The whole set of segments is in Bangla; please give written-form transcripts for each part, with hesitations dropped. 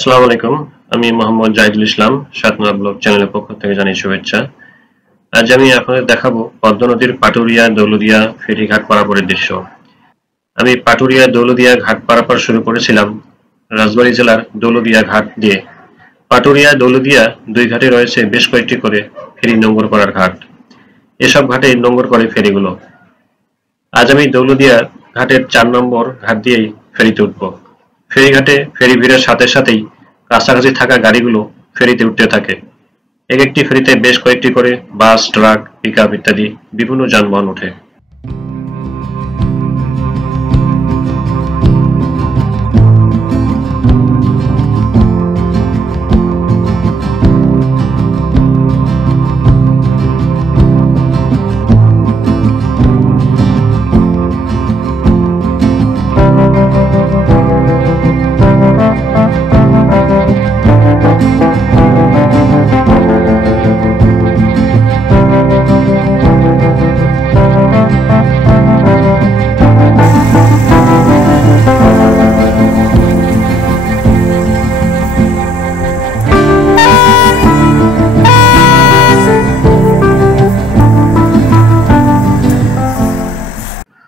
আসসালামু আলাইকুম। আমি মোহাম্মদ জাহিদুল ইসলাম, সাতমা ব্লগ চ্যানেলের পক্ষ থেকে জানাই শুভেচ্ছা। আজ আমি আপনাদের দেখাবো পদ্মা নদীর পাটুরিয়া দৌলদিয়া ফেরিঘাট পারাপারের দৃশ্য। আমি পাটুরিয়া দৌলদিয়া ঘাট পারাপার শুরু করেছিলাম রাজবাড়ী জেলার দৌলদিয়া ঘাট দিয়ে। পাটুরিয়া দৌলদিয়া দুই ঘাটে রয়েছে বেশ কয়েকটি করে ফেরি নোঙ্গর করার ঘাট। এসব ঘাটে নোঙ্গর করে ফেরিগুলো। আজ আমি দৌলদিয়া ঘাটের ৪ নম্বর ঘাট দিয়েই ফেরিতে উঠব। ফেরিঘাটে ফেরি ভিড়ের সাথে সাথেই কাছাকাছি থাকা গাড়িগুলো ফেরিতে উঠতে থাকে। এক একটি ফেরিতে বেশ কয়েকটি করে বাস, ট্রাক, পিকআপ ইত্যাদি বিভিন্ন যানবাহন ওঠে।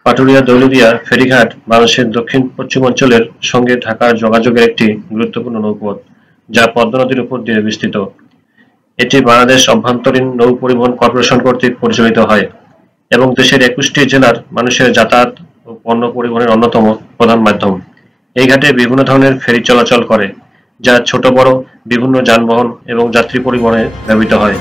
পাটুরিয়া দৌলদিয়া ফেরিঘাট বাংলাদেশের দক্ষিণ পশ্চিমাঞ্চলের সঙ্গে ঢাকার যোগাযোগের একটি গুরুত্বপূর্ণ নৌপথ, যা পদ্মা নদীর উপর দিয়ে বিস্তৃত। এটি বাংলাদেশ অভ্যন্তরীণ নৌ পরিবহন কর্পোরেশন কর্তৃক পরিচালিত হয় এবং দেশের ২১টি জেলার মানুষের যাতায়াত ও পণ্য পরিবহনের অন্যতম প্রধান মাধ্যম। এই ঘাটে বিভিন্ন ধরনের ফেরি চলাচল করে, যা ছোট বড় বিভিন্ন যানবাহন এবং যাত্রী পরিবহনে ব্যবহৃত হয়।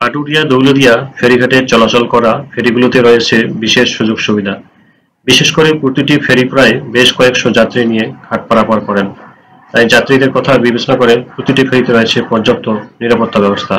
পাটুরিয়া দৌলদিয়া ফেরিঘাটে চলাচল করা ফেরিগুলোতে রয়েছে বিশেষ সুযোগ সুবিধা। বিশেষ করে প্রতিটি ফেরি প্রায় বেশ কয়েকশো যাত্রী নিয়ে ঘাট পারাপার করেন। তাই যাত্রীদের কথা বিবেচনা করে প্রতিটি ফেরিতে রয়েছে পর্যাপ্ত নিরাপত্তা ব্যবস্থা।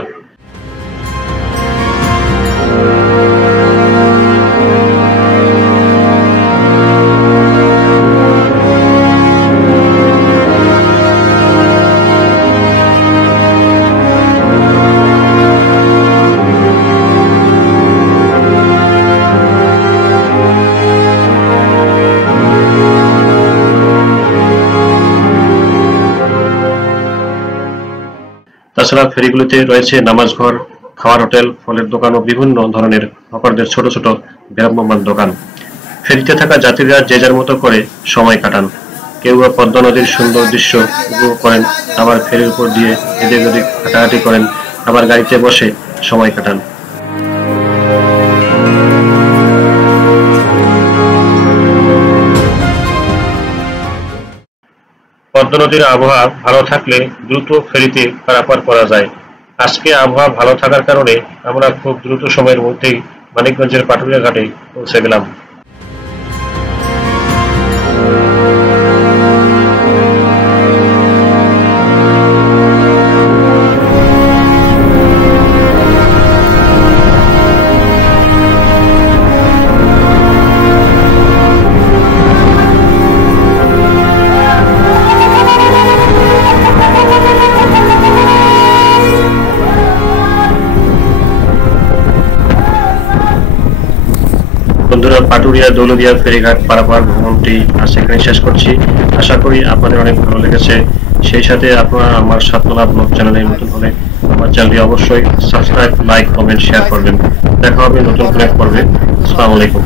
তাছাড়া ফেরিগুলোতে রয়েছে নামাজ ঘর, খাওয়ার হোটেল, ফলের দোকান ও বিভিন্ন ধরনের হকারদের ছোট ছোট ভ্রাম্যমাণ দোকান। ফেরিতে থাকা যাত্রীরা যে যার মতো করে সময় কাটান। কেউ বা পদ্মা নদীর সুন্দর দৃশ্য উপভোগ করেন, আবার ফেরির উপর দিয়ে এদিক ওদিক হাঁটাহাঁটি করেন, আবার গাড়িতে বসে সময় কাটান। পদ্মা নদীর আবহাওয়া ভালো থাকলে দ্রুত ফেরিতে পারাপার করা যায়। আজকে আবহাওয়া ভালো থাকার কারণে আমরা খুব দ্রুত সময়ের মধ্যেই মানিকগঞ্জের পাটুরিয়া ঘাটে পৌঁছে গেলাম। বন্ধুরা, পাটুরিয়া দৌলতদিয়া ফেরিঘাট পারাপার ভ্রমণটি আজ এখানে শেষ করছি। আশা করি আপনাদের অনেক ভালো লেগেছে। সেই সাথে আপনারা আমার সাততলা ব্লগ চ্যানেলে নতুন হলে আমার চ্যানেলটি অবশ্যই সাবস্ক্রাইব, লাইক, কমেন্ট, শেয়ার করবেন। দেখা হবে নতুন কোনো এক পর্বে। আসসালামু আলাইকুম।